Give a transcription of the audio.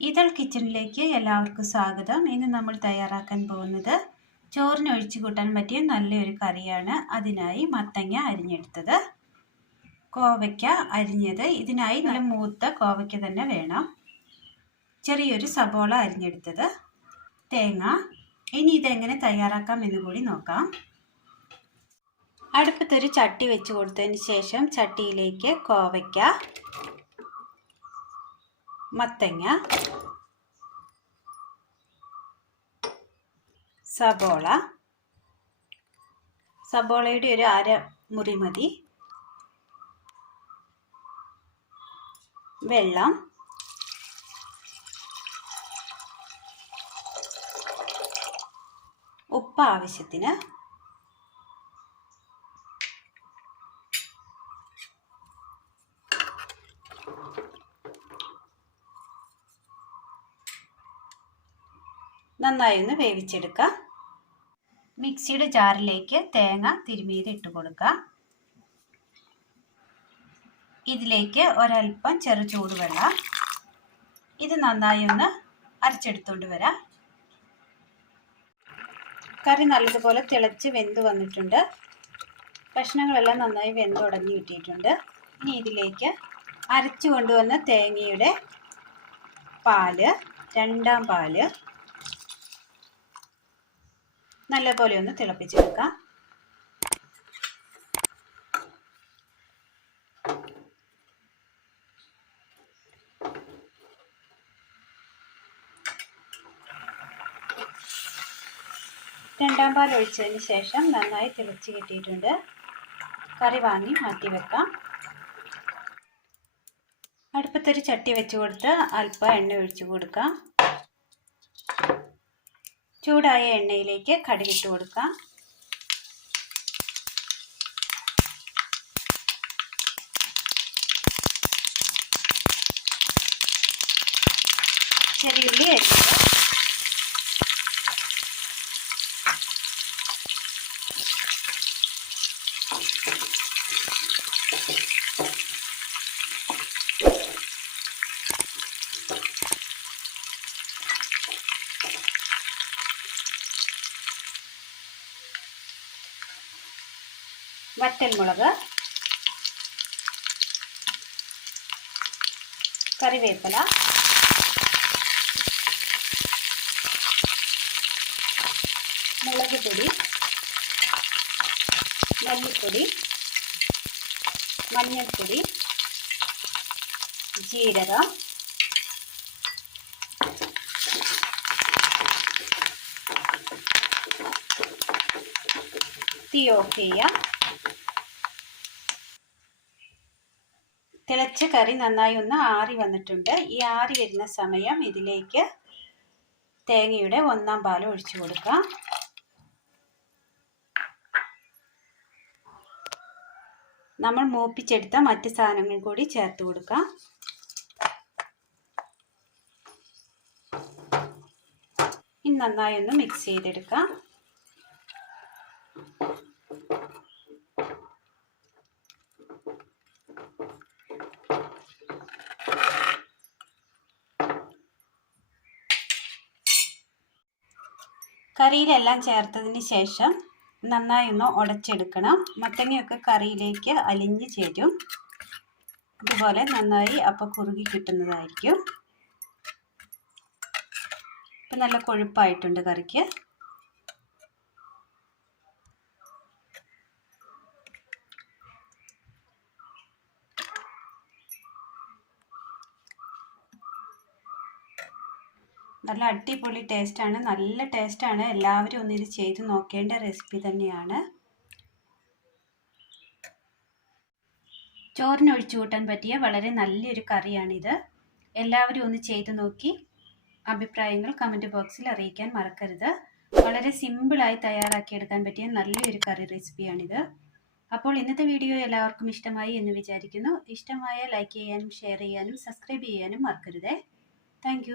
ഇതൾ കിച്ചണിലേക്ക് എല്ലാവർക്കും സ്വാഗതം. ഇന്ന് നമ്മൾ തയ്യാറാക്കാൻ പോകുന്നത് ചോറിന് ഒഴിച്ചു കൂട്ടാൻ പറ്റിയ നല്ലൊരു കറിയാണ്. അതിനായി മത്തങ്ങ അരിഞ്ഞെടുത്തത്. കോവയ്ക്ക അരിഞ്ഞത്. ഇതിനായി നല്ല മൂത്ത കോവയ്ക്ക തന്നെ വേണം. ചെറിയൊരു സബോള അരിഞ്ഞെടുത്തത്. തേങ്ങ. ഇനി ഇതെങ്ങനെ തയ്യാറാക്കാം എന്ന് കൂടി നോക്കാം. അടുപ്പത്തൊരു ചട്ടി വെച്ച് കൊടുത്തതിന് ശേഷം ചട്ടിയിലേക്ക് കോവയ്ക്ക മത്തങ്ങ സബോള സബോളയുടെ ഒരു അര മുറി മതി. വെള്ളം ഉപ്പ് ആവശ്യത്തിന് നന്നായി ഒന്ന് വേവിച്ചെടുക്കുക മിക്സിയുടെ ജാറിലേക്ക് തേങ്ങ തിരുമീത് ഇട്ട് കൊടുക്കുക ഇതിലേക്ക് ഒരൽപ്പം ചെറു ചൂടുവെള്ളം. ഇത് നന്നായി ഒന്ന് അരച്ചെടുത്തോണ്ട് വരാം. കറി നല്ലതുപോലെ തിളച്ച് വെന്ത് വന്നിട്ടുണ്ട്. കഷ്ണങ്ങളെല്ലാം നന്നായി വെന്ത് ഉടഞ്ഞു കിട്ടിയിട്ടുണ്ട്. ഇനി ഇതിലേക്ക് അരച്ചു കൊണ്ടുവന്ന തേങ്ങയുടെ പാൽ രണ്ടാം പാൽ നല്ലപോലെ ഒന്ന് തിളപ്പിച്ചെടുക്കാം. രണ്ടാം പാൽ ഒഴിച്ചതിന് ശേഷം നന്നായി തിളച്ച് കിട്ടിയിട്ടുണ്ട്. കറി വാങ്ങി മാറ്റി വെക്കാം. അടുപ്പത്തൊരു ചട്ടി വെച്ച് കൊടുത്ത് അല്പം എണ്ണ ഒഴിച്ചു കൊടുക്കാം. ചൂടായ എണ്ണയിലേക്ക് കടുകിട്ട് കൊടുക്കാം. ചെറിയുള്ളി അരിഞ്ഞത്. വറ്റൽമുളക് കറിവേപ്പില മുളക് പൊടി മല്ലിപ്പൊടി മഞ്ഞൾപ്പൊടി ജീരകം തീ തിളച്ച കറി നന്നായി ഒന്ന് ആറി വന്നിട്ടുണ്ട്. ഈ ആറി വരുന്ന സമയം ഇതിലേക്ക് തേങ്ങയുടെ ഒന്നാം പാൽ ഒഴിച്ചു കൊടുക്കാം. നമ്മൾ മൂപ്പിച്ചെടുത്ത മറ്റ് സാധനങ്ങൾ കൂടി ചേർത്ത് കൊടുക്കാം. ഇനി നന്നായി ഒന്ന് മിക്സ് ചെയ്തെടുക്കാം. കറിയിലെല്ലാം ചേർത്തതിന് ശേഷം നന്നായി ഒന്ന് ഉടച്ചെടുക്കണം. മത്തങ്ങയൊക്കെ കറിയിലേക്ക് അലിഞ്ഞ് ചേരും. ഇതുപോലെ നന്നായി അപ്പോൾ കുറുകി കിട്ടുന്നതായിരിക്കും. ഇപ്പം നല്ല കൊഴുപ്പായിട്ടുണ്ട് കറിക്ക്. നല്ല അടിപൊളി ടേസ്റ്റാണ് നല്ല ടേസ്റ്റാണ് എല്ലാവരും ഒന്നിത് ചെയ്ത് നോക്കേണ്ട റെസിപ്പി തന്നെയാണ്. ചോറിന് ഒഴിച്ചു കൂട്ടാൻ പറ്റിയ വളരെ നല്ലൊരു കറിയാണിത്. എല്ലാവരും ഒന്ന് ചെയ്ത് നോക്കി. അഭിപ്രായങ്ങൾ കമന്റ് ബോക്സിൽ അറിയിക്കാൻ മറക്കരുത്. വളരെ സിമ്പിളായി തയ്യാറാക്കിയെടുക്കാൻ പറ്റിയ നല്ലൊരു കറി റെസിപ്പിയാണിത് അപ്പോൾ ഇന്നത്തെ വീഡിയോ എല്ലാവർക്കും ഇഷ്ടമായി എന്ന് വിചാരിക്കുന്നു. ഇഷ്ടമായ ലൈക്ക് ചെയ്യാനും ഷെയർ ചെയ്യാനും സബ്സ്ക്രൈബ് ചെയ്യാനും മറക്കരുതേ. താങ്ക്